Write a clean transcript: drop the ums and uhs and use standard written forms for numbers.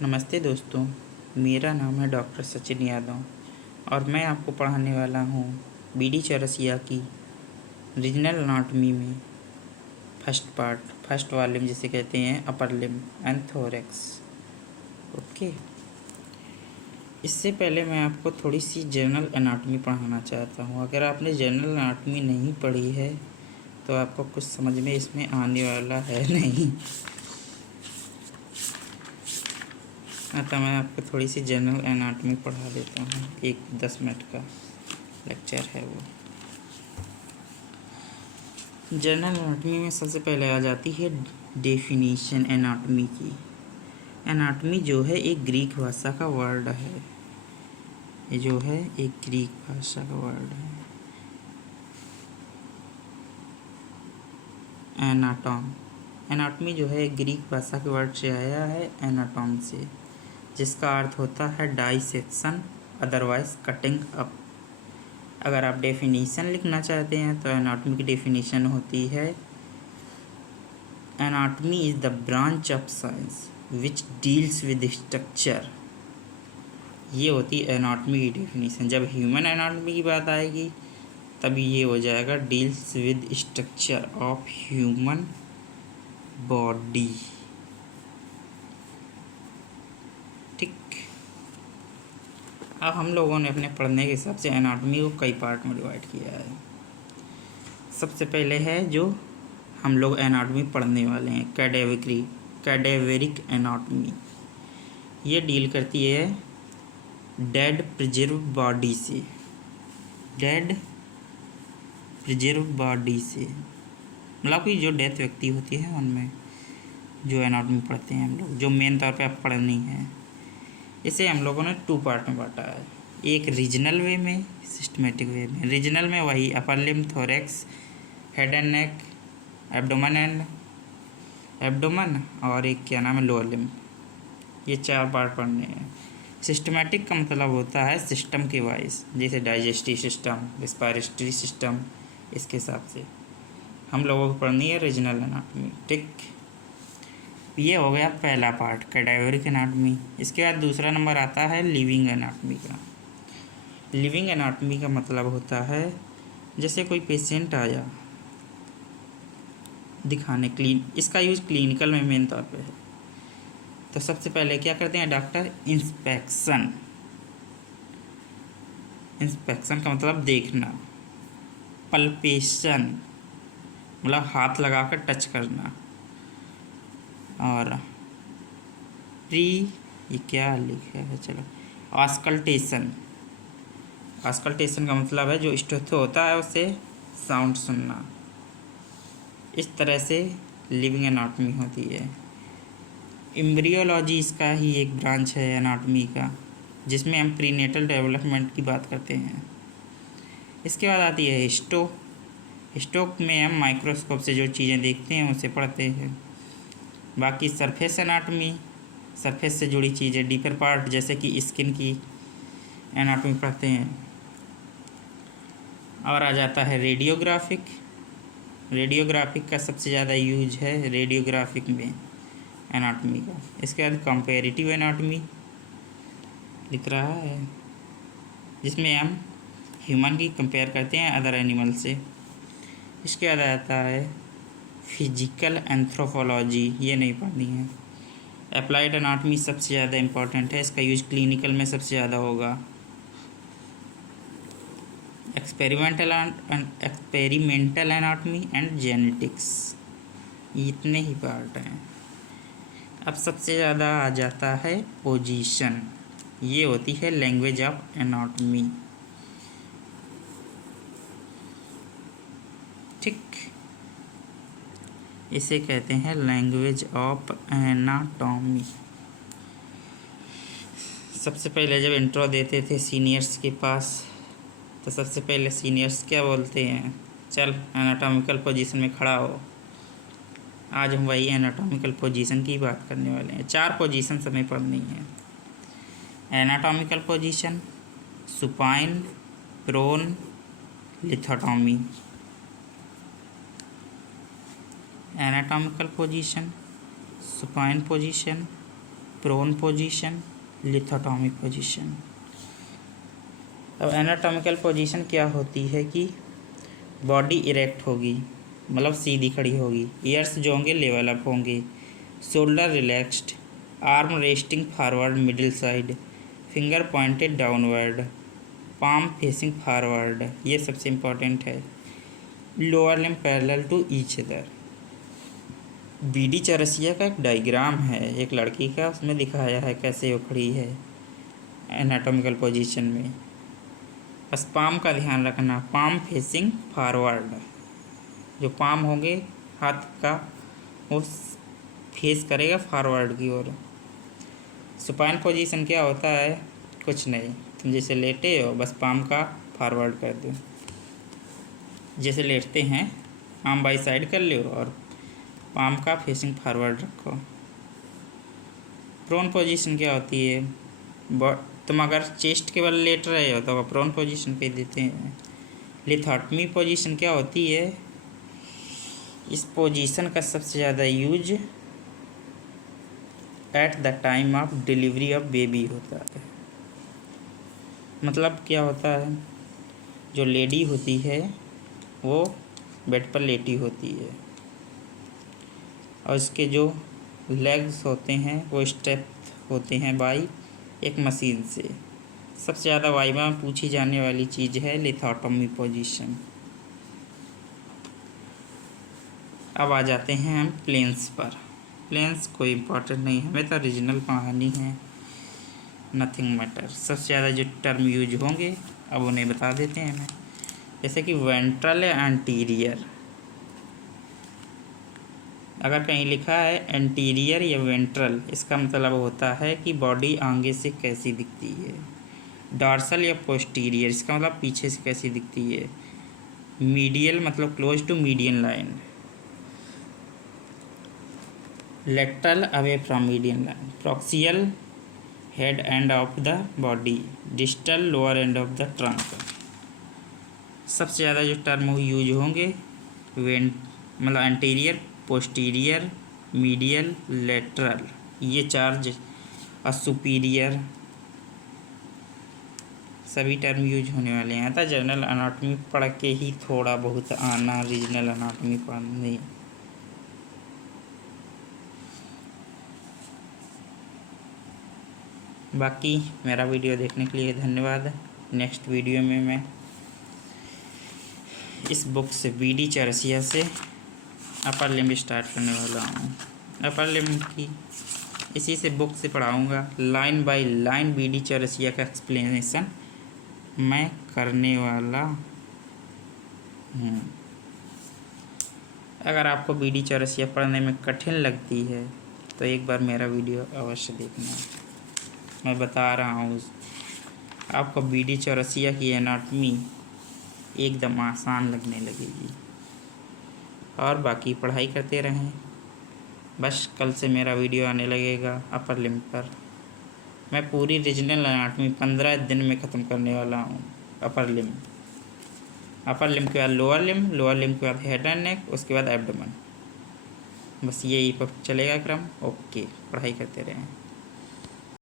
नमस्ते दोस्तों, मेरा नाम है डॉक्टर सचिन यादव और मैं आपको पढ़ाने वाला हूँ बीडी चौरसिया की रीजनल एनाटॉमी में फर्स्ट वॉल्यूम जिसे कहते हैं upper limb and thorax. Okay, इससे पहले मैं आपको थोड़ी सी जनरल एनाटॉमी पढ़ाना चाहता हूँ। अगर आपने जनरल एनाटॉमी नहीं पढ़ी है तो आपको कुछ समझ में इसमें आने वाला है नहीं। तो मैं आपको थोड़ी सी जनरल एनाटॉमी पढ़ा देता हूँ। 10 मिनट का लेक्चर है वो। जनरल एनाटॉमी में सबसे पहले आ जाती है डेफिनीशन एनाटॉमी की। एनाटॉमी जो है एक ग्रीक भाषा का वर्ड है। ये जो है एक ग्रीक भाषा का वर्ड है। एनाटॉमी जो है एक ग्रीक भाषा के वर्ड से आया है, एनाटॉम से, जिसका अर्थ होता है डाइसेक्शन, अदरवाइज कटिंग अप। अगर आप डेफिनीशन लिखना चाहते हैं तो एनाटॉमी की डेफिनीशन होती है, anatomy is the branch of science which deals with structure. ये होती है एनाटॉमी की डेफिनीशन। जब ह्यूमन एनाटॉमी की बात आएगी तभी ये हो जाएगा deals with structure of human body. ठीक, अब हम लोगों ने अपने पढ़ने के हिसाब से एनाटॉमी को कई पार्ट में डिवाइड किया है। सबसे पहले है जो हम लोग एनाटॉमी पढ़ने वाले हैं, कैडेवरिक एनाटॉमी। ये डील करती है डेड प्रिजर्व बॉडी से। मतलब कि जो डेथ व्यक्ति होती है उनमें जो एनाटॉमी पढ़ते हैं हम लोग, जो मेन तौर पे आप पढ़नी है। इसे हम लोगों ने 2 पार्ट में बांटा है, एक रीजनल वे में, सिस्टमेटिक वे में। रीजनल में वही upper limb, thorax, head and neck, abdomen और एक क्या नाम है लोअर लिम्ब। ये 4 पार्ट पढ़ने हैं। सिस्टमेटिक का मतलब होता है सिस्टम के वाइज, जैसे डाइजेस्टिव सिस्टम, रिस्पायरेटरी सिस्टम, इसके हिसाब से हम लोगों को पढ़नी है रीजनल एनाटॉमी। ठीक, ये हो गया पहला पार्ट, कैडेवरिक एनाटॉमी। इसके बाद दूसरा नंबर आता है लिविंग एनाटॉमी का। लिविंग एनाटॉमी का मतलब होता है जैसे कोई पेशेंट आया दिखाने, इसका यूज़ क्लिनिकल में मेन तौर पे है। तो सबसे पहले क्या करते हैं डॉक्टर? इंस्पेक्शन का मतलब देखना। पल्पेशन मतलब हाथ लगाकर टच करना। और ये क्या लिखा है, चलो, ऑस्कल्टेशन का मतलब है जो स्टेथो होता है उससे साउंड सुनना। इस तरह से लिविंग एनाटॉमी होती है। एम्ब्रियोलॉजी इसका ही एक ब्रांच है एनाटॉमी का, जिसमें हम प्रीनेटल डेवलपमेंट की बात करते हैं। इसके बाद आती है हिस्टो में हम माइक्रोस्कोप से जो चीज़ें देखते हैं उसे पढ़ते हैं। बाकी सरफेस एनाटॉमी, सरफेस से जुड़ी चीज़ें, डीपर पार्ट जैसे कि स्किन की एनाटॉमी पढ़ते हैं। और आ जाता है रेडियोग्राफिक का सबसे ज़्यादा यूज है रेडियोग्राफिक में एनाटॉमी का। इसके बाद कंपैरेटिव एनाटॉमी लिख रहा है, जिसमें हम ह्यूमन की कंपेयर करते हैं अदर एनिमल से। इसके बाद आता है फिजिकल एंथ्रोपोलॉजी, ये नहीं पढ़नी है। अप्लाइड एनाटॉमी सबसे ज़्यादा इम्पोर्टेंट है, इसका यूज क्लिनिकल में सबसे ज़्यादा होगा। एक्सपेरिमेंटल एनाटॉमी एंड जेनेटिक्स, इतने ही पार्ट हैं। अब सबसे ज़्यादा आ जाता है पोजीशन, ये होती है लैंग्वेज ऑफ एनाटॉमी। ठीक, इसे कहते हैं लैंग्वेज ऑफ एनाटॉमी। सबसे पहले जब इंट्रो देते थे सीनियर्स के पास तो सबसे पहले सीनियर्स क्या बोलते हैं? चल एनाटॉमिकल पोजीशन में खड़ा हो। आज हम वही एनाटॉमिकल पोजीशन की बात करने वाले हैं। 4 पोजीशन हमें पढ़नी है। Anatomical position, supine, prone, lithotomy. Anatomical position, supine position, prone position, lithotomic position. अब एनाटॉमिकल पोजीशन क्या होती है कि बॉडी इरेक्ट होगी, मतलब सीधी खड़ी होगी, ईयर्स जो होंगे लेवल अप होंगे, shoulder relaxed, arm resting forward middle side, finger pointed downward, palm facing forward, ये सबसे इम्पॉर्टेंट है। Lower limb parallel to each other. BD Chaurasia का एक डायग्राम है एक लड़की का, उसमें दिखाया है कैसे वो खड़ी है एनाटॉमिकल पोजीशन में। बस पाम का ध्यान रखना, पाम फेसिंग फॉरवर्ड, जो पाम होंगे हाथ का वो फेस करेगा फॉरवर्ड की ओर। सुपाइन पोजीशन क्या होता है, कुछ नहीं, तुम जैसे लेटे हो बस पाम का फॉरवर्ड कर दो, जैसे लेटते हैं पाम बाई साइड कर लो और पाम का फेसिंग फॉरवर्ड रखो। प्रोन पोजीशन क्या होती है, तुम अगर चेस्ट के बल लेट रहे हो तो प्रोन पोजीशन पे देते हैं। लिथोटमी पोजीशन क्या होती है, इस पोजीशन का सबसे ज़्यादा use at the time of delivery of baby होता है। मतलब क्या होता है, जो लेडी होती है वो बेड पर लेटी होती है और उसके जो लेग्स होते हैं वो स्टेप होते हैं बाई एक मशीन से। सबसे ज़्यादा वाइवा में पूछी जाने वाली चीज़ है लिथोटॉमी पोजीशन। अब आ जाते हैं हम प्लेन्स पर। प्लेन्स कोई इम्पोर्टेंट नहीं, हमें तो रीजनल कहानी है, नथिंग मैटर। सबसे ज़्यादा जो टर्म यूज होंगे अब उन्हें बता देते हैं हमें, जैसे कि वेंट्रल या एंटीरियर। अगर कहीं लिखा है एंटीरियर या वेंट्रल, इसका मतलब होता है कि बॉडी आगे से कैसी दिखती है। डॉर्सल या पोस्टीरियर, इसका मतलब पीछे से कैसी दिखती है। मीडियल मतलब close to median line. Lateral away from median line. Proximal head end of the body, distal lower end of the trunk. सबसे ज़्यादा जो टर्म यूज होंगे मतलब एंटीरियर, पोस्टीरियर, मीडियल, लेटरल, ये चार और सुपीरियर सभी टर्म यूज होने वाले हैं। था जनरल अनाटॉमी पढ़ के ही थोड़ा बहुत आना, रीजनल अनाटॉमी पढ़ने। बाकी मेरा वीडियो देखने के लिए धन्यवाद। नेक्स्ट वीडियो में मैं इस बुक से बीडी चौरसिया से अपर लिम्ब स्टार्ट करने वाला हूँ। अपर लिम्ब की इसी से बुक से पढ़ाऊँगा, line by line BD Chaurasia का एक्सप्लेनेशन मैं करने वाला हूँ। अगर आपको बीडी चौरसिया पढ़ने में कठिन लगती है तो एक बार मेरा वीडियो अवश्य देखना। मैं बता रहा हूँ आपको बीडी चौरसिया की एनाटॉमी एकदम आसान लगने लगेगी। और बाकी पढ़ाई करते रहें। बस कल से मेरा वीडियो आने लगेगा अपर लिम्ब पर। मैं पूरी रीजनल एनाटॉमी 15 दिन में ख़त्म करने वाला हूँ। अपर लिम्ब के बाद लोअर लिम्ब के बाद हेड एंड नेक, उसके बाद एब्डोमेन। बस यही पर चलेगा क्रम। ओके, पढ़ाई करते रहें।